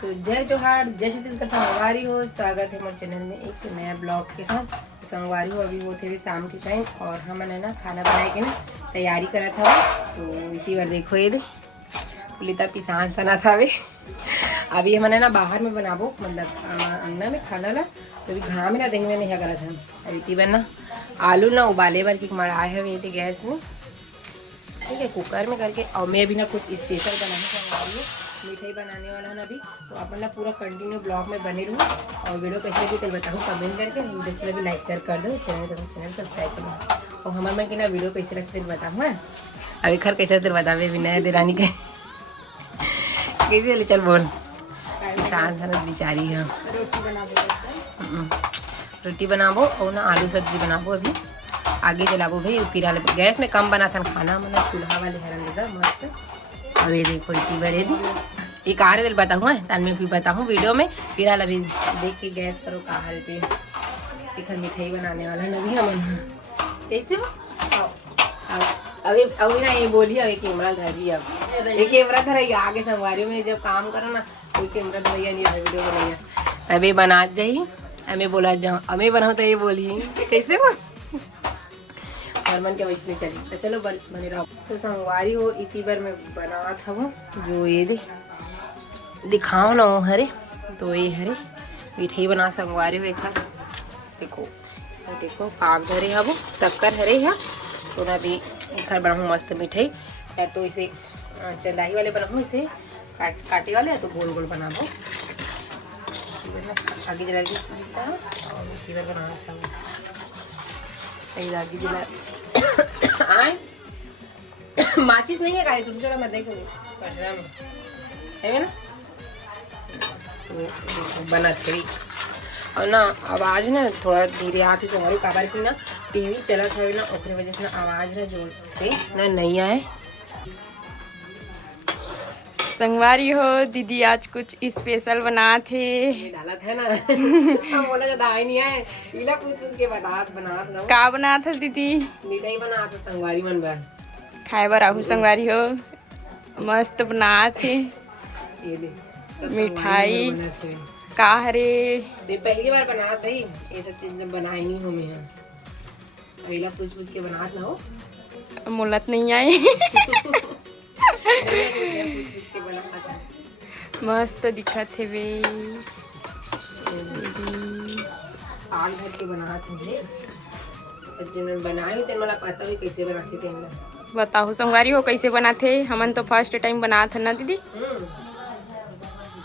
तो जय जोहार, जय छत्तीसगढ़। संगवारी हो, स्वागत है हमारे चैनल में एक नया ब्लॉग के साथ। संगवारी हो अभी होते हुए शाम के टाइम और हमने ना खाना बनाए के ना तैयारी करा था। तो इतनी बार देखो ये पुलिता पिसान सना था अभी हमने ना बाहर में बनाबो, मतलब अंगना में खाना ला। तो अभी घाम में ना देंगे नहीं करा था। अभी इतनी बार ना आलू ना उबाले बार की मड़ाए है ये गैस में, ठीक है, कुकर में करके। और मैं भी ना कुछ स्पेशल बनाने संगवारी हूँ, मिठाई बनाने वाला है अभी। तो अपन ना पूरा कंटिन्यू ब्लॉग में बने रहूँ और वीडियो कैसे लगी तो बताऊँ कमेंट करके। वीडियो अच्छी लगी लाइक शेयर कर दो, चैनल सब्सक्राइब कर दो। और हमारे मन की ना वीडियो कैसे लगते बताऊँ है अभी खर कैसे तेरे बतावे भी नया देरानी के कैसे चल बोल किसान धरत बेचारी है। रोटी बनाबो और ना आलू सब्जी बनाबो। अभी आगे जलाबो भाई, फिर गैस में कम बना था खाना, मतलब चूल्हा वाले हरन लगा मस्त। और ये देखो इतनी बड़े दी एक आ रहे बताऊँ ताल में भी बताऊँ वीडियो में। फिर अभी देख के गैस करो का हाल पे। फिर मिठाई बनाने वाला है अभी हम कैसे अभी अभी ना ये बोली अभी कैमरा घर भी। अब ये कैमरा घर आगे संगवारी में जब काम करो ना कोई कैमरा धरैया नहीं है, वीडियो बनैया अभी बना जाइए। हमें बोला जाऊँ हमें बनाओ तो ये बोली कैसे वो मन के वैसे नहीं चली। तो चलो बने रहो। तो संगवारी हो इतनी बार मैं बना था वो जो ये दिखाओ ना हरे। तो ये हरे मिठाई बना संगवारी हो एक देखो देखो पाक धरे है वो शक्कर हरे है। तो ना अभी घर बनाऊँ मस्त मिठाई, या तो इसे चलाई वाले बनाऊँ, इसे काटे वाले, या तो गोल गोल बनाबो। आगे जला और मिट्टी बार बनाना था आगे जला आए माचिस नहीं है गाड़ी छोटा छोटा मत देखो कटरा में है ना। तो बना थी और ना आवाज़ ना थोड़ा धीरे आती संगवारी काबर की ना टीवी चला था ना ओकरे वजह से ना आवाज़ ना जोर से ना नहीं आए। संगवारी हो दीदी आज कुछ स्पेशल बना थे डाला था ना हम बोला जब आए नहीं आए इला पूछ के बना लो का बना था दीदी। मिठाई बना था संगवारी मन बार खाए बर आहू संगवारी हो मस्त बना थे ये दे मिठाई का हरे पहली बार बना था ये सब चीज बनाई नहीं हूँ मैं। अगला पूछ के बना लो मुलत नहीं आए मस्त दिखत है वे आग भर के बना थे जिन बनाई थे मला पता भी कैसे बनाते थे। बताओ संगवारी हो कैसे बनाते। हमन तो फर्स्ट टाइम बना थे ना दीदी।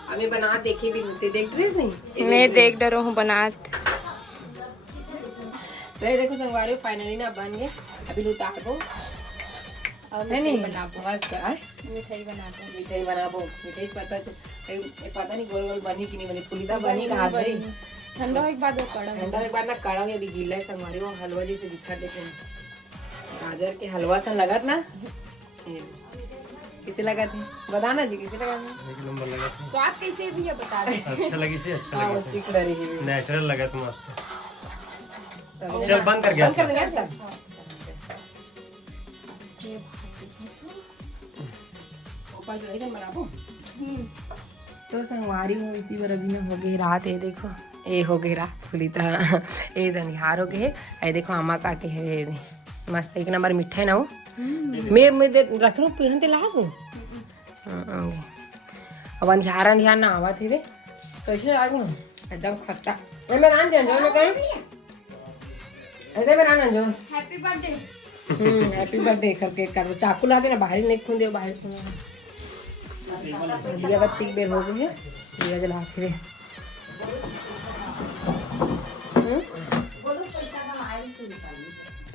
हमें बना देखे भी नहीं देख रही नहीं मैं देख डरो हूँ बनात। तो देखो संगवारी फाइनली ना बन गए। अभी उतार दो और नहीं बनाबो मस्त मिठाई बनाबो। मिठाई पता नहीं गोल गोल बनी कि नहीं बनी पुलिता बनी कहाँ बनी ठंडा एक बाद ना कड़ा है अभी गीला है संगवारी वो हलवा जैसे दिखा देते गाजर के हलवा सा लगा ना किसे लगा थे बताना जी किसे लगा एक नंबर लगा था। स्वाद कैसे भी है बता दे। अच्छा लगी थी अच्छा लगा ठीक लगी नेचुरल लगा था मस्त। चल बंद कर गया तो संगवारी हो इतनी बार अभी में हो गई रात। ये देखो ये हो गई रात पुलिता ये धनिहार हो गए। ये देखो आमा काटे है मस्त एक नंबर मीठा है ना वो मैं रख लो पीढ़न ते लास हूँ। अब अंधियार ना आवा थे वे कैसे आ गए एकदम खट्टा मैं रान जान मैं कहीं ऐसे में रान जो हैप्पी बर्थडे हैप्पी बर्थडे करके कर चाकू ला देना बाहर नहीं खून दे बाहर दिया बत्ती बेर हो गई है दिया जला फिर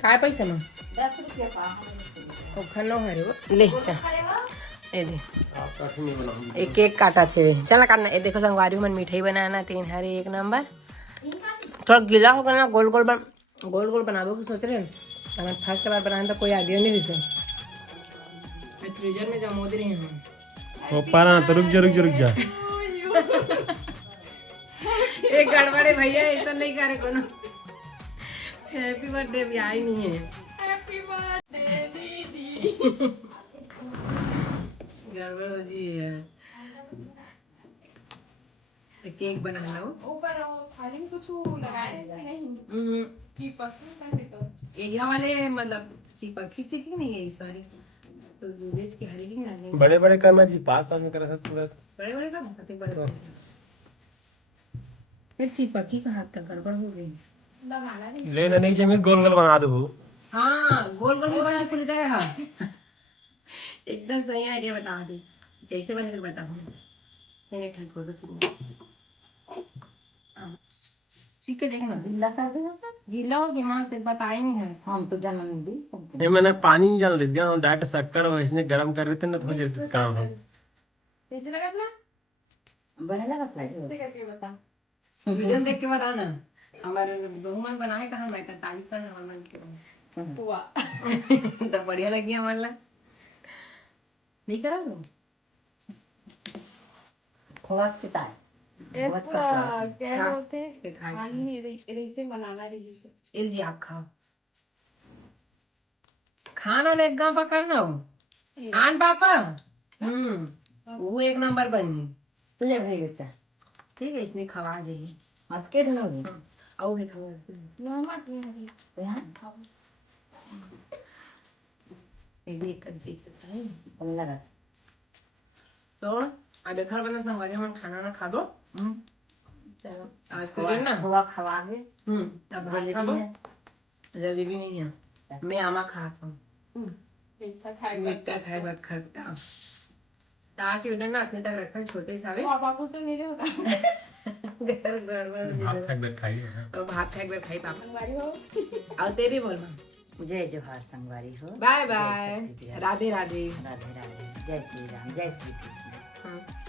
काय पैसा में 10 रुपया का खनो है रे ले चा ये दे एक केक काटा थे चल काटना। ये देखो संगवारी मन मिठाई बनाना तीन हरे एक नंबर थोड़ा गीला होगा ना गोल गोल बनाबो को सोच रहे हैं। फर्स्ट बार बनाने तो कोई आइडिया नहीं दिसे फ्रीजर में जमा दे रहे हैं वो पारा तो रुक जा एक गड़बड़े भैया ऐसा नहीं करे कोनो हैप्पी बर्थडे भी आई नहीं है। हैप्पी बर्थडे दीदी गड़बड़ हो जी है फिर केक बना लो। ऊपर थाली में कुछ लगाए हैं कि नहीं? चिपक एरिया वाले मतलब चिपकी चिकी नहीं है सॉरी, तो दूध की हरी ही डालेंगे। बड़े बड़े करना जी, पास पास में करा था पूरा। बड़े बड़े का बहुत बड़े फिर चिपकी का हाथ तक गड़बड़ हो गई। लगाना नहीं। लेना नहीं चाहिए, गोल गोल बना दो। हाँ गोल गोल बना खुल जाएगा। एकदम सही आइडिया बता दी, जैसे बने तो बताओ। नहीं ठीक हो सीख के देखना, गीला कर देना, गीला हो गया हाँ तो बताए नहीं है, हम तो जाना नहीं दी। ये मैंने पानी नहीं डाल दिया, डायरेक्ट शक्कर और इसने गरम कर देते ना तो हो जाता काम है। कैसे लगा अपना? बना लगा कैसे करके बता। वीडियो देख के बताना। हमारे बहुमन बनाए कहा मैं तो तारीफ करना हमारे मन के हुआ। तो बढ़िया लगी हमारे लिए। नहीं करा तुम खोआ चिता क्या बोलते हैं? खाली रेसे बनाना रही। इल जी आप खाओ खाना ले गांव पकड़ना हो आन पापा। वो एक नंबर बनी तुझे भाई बच्चा ठीक है इसने खवा जाइए मत के ढलोगे आओ भी खाओ नमक नहीं यहाँ एक कर जी है अल्लाह तो अब घर वाले संग हम खाना ना खा दो। चलो आज को दिन ना हुआ खवा के अब जलेबी नहीं है मैं आमा खाता हूँ मीठा खाए बात खाता ताकि उन्हें ना अपने तक रखा छोटे सावे पापा को तो नहीं होता। भात खाई बैठ खाई है। भात खाए बार खाई पापा संगवारी हो। आते भी बोल जय जोहार संगवारी हो। Bye bye Radhe Radhe Radhe Radhe. जय श्री राम, जय श्री कृष्ण।